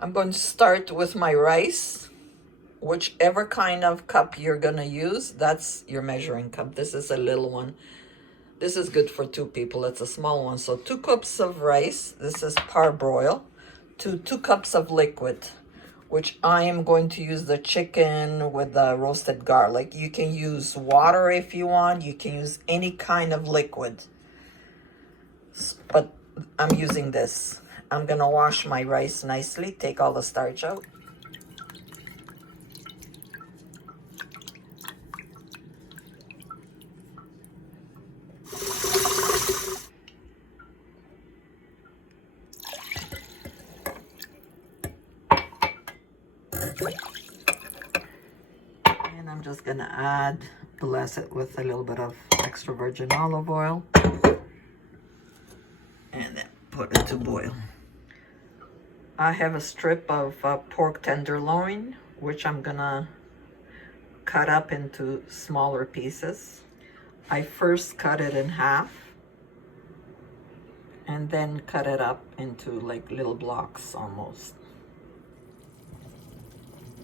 I'm going to start with my rice. Whichever kind of cup you're gonna use, that's your measuring cup. This is a little one. This is good for 2 people. It's a small one. So 2 cups of rice. This is parboil. 2 cups of liquid, which I am going to use the chicken with the roasted garlic. You can use water if you want. You can use any kind of liquid. But I'm using this. I'm gonna wash my rice nicely, take all the starch out. And I'm just gonna bless it with a little bit of extra virgin olive oil. And then put it to boil. I have a strip of pork tenderloin, which I'm gonna cut up into smaller pieces. I first cut it in half and then cut it up into like little blocks almost.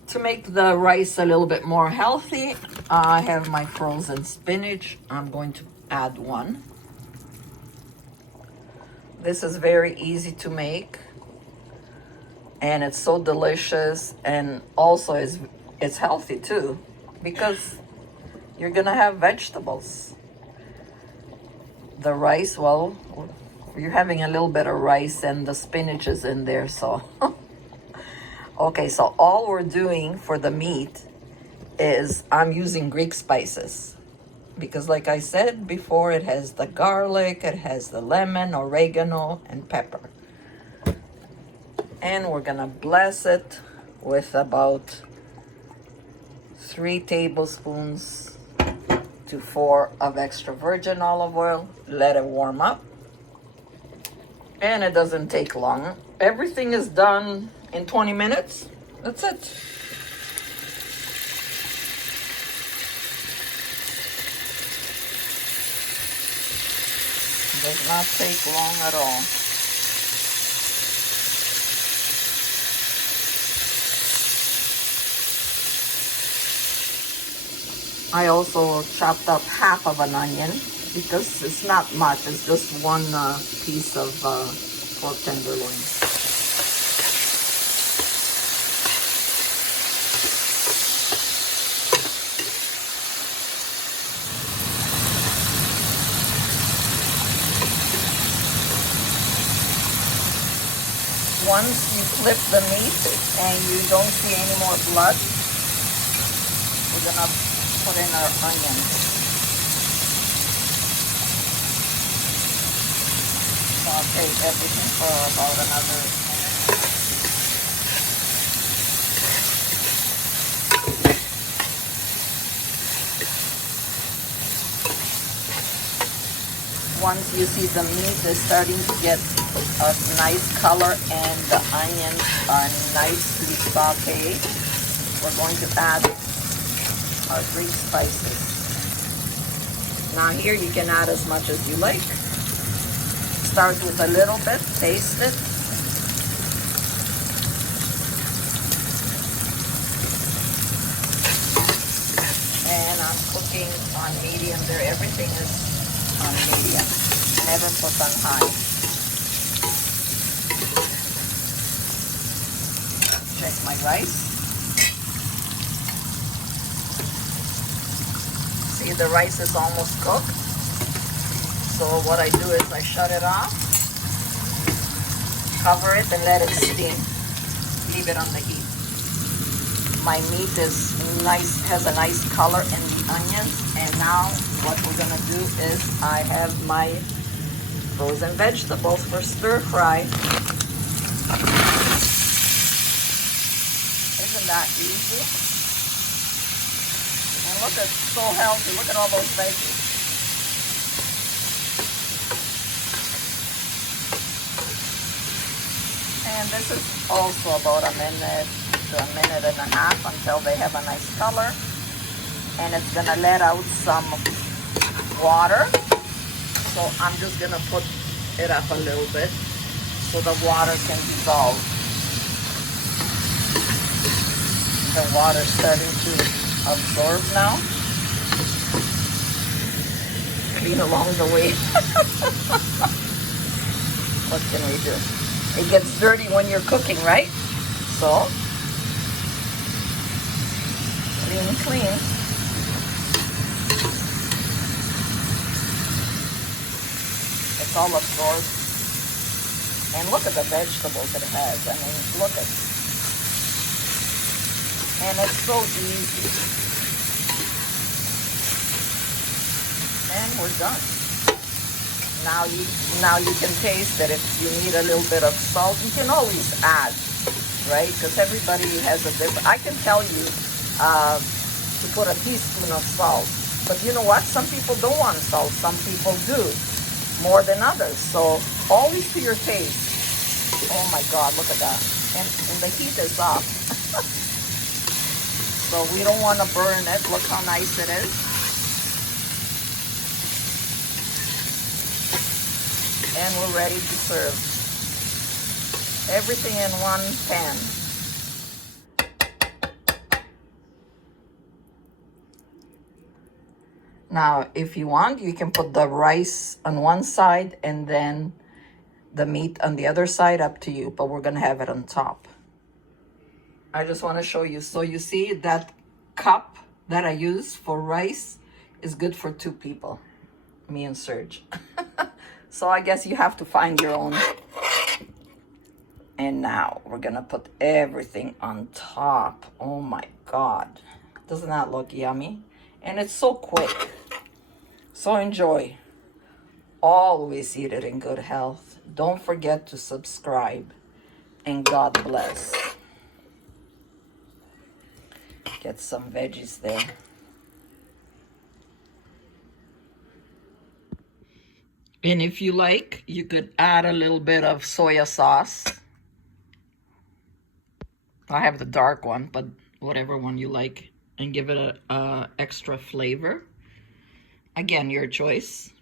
To make the rice a little bit more healthy, I have my frozen spinach. I'm going to add 1. This is very easy to make and it's so delicious, and also it's healthy too because you're gonna have vegetables. The rice, well, you're having a little bit of rice and the spinach is in there, so okay, so all we're doing for the meat is I'm using Greek spices because, like I said before, it has the garlic, it has the lemon, oregano, and pepper. And we're gonna bless it with about 3 tablespoons to 4 of extra virgin olive oil. Let it warm up. And it doesn't take long. Everything is done in 20 minutes. That's it. Does not take long at all. I also chopped up half of an onion because it's not much. It's just 1 piece of pork tenderloin. Once you flip the meat and you don't see any more blood, we're gonna put in our onion. Saute everything for about another minute. Once you see the meat is starting to get a nice color and the onions are nicely sauteed, we're going to add our Greek spices. Now here you can add as much as you like. Start with a little bit, taste it. And I'm cooking on medium there. Everything is on medium. Never put on high. Check my rice. See, the rice is almost cooked. So what I do is I shut it off, cover it, and let it steam. Leave it on the heat. My meat is nice, has a nice color in the onions. And now what we're gonna do is I have my frozen vegetables for stir fry. Isn't that easy? And look, it's so healthy. Look at all those veggies. And this is also about a minute to a minute and a half until they have a nice color. And it's gonna let out some water. So I'm just gonna put it up a little bit so the water can dissolve. The water's starting to absorb now. Clean along the way. What can we do? It gets dirty when you're cooking, right? So, clean, clean. It's all absorbed. And look at the vegetables it has. I mean, look at. And it's so easy. And we're done. Now you can taste it. If you need a little bit of salt, you can always add, right? Because everybody has a different. I can tell you to put a teaspoon of salt, but you know what? Some people don't want salt. Some people do more than others. So always to your taste. Oh my God, look at that! And the heat is up, so we don't want to burn it. Look how nice it is. And we're ready to serve. Everything in one pan. Now, if you want, you can put the rice on one side and then the meat on the other side, up to you, but we're gonna have it on top. I just wanna show you. So you see that cup that I use for rice is good for 2 people, me and Serge. So I guess you have to find your own. And now we're gonna put everything on top. Oh my God. Doesn't that look yummy? And it's so quick. So enjoy. Always eat it in good health. Don't forget to subscribe. And God bless. Get some veggies there. And if you like, you could add a little bit of soya sauce. I have the dark one, but whatever one you like, and give it a extra flavor. Again, your choice.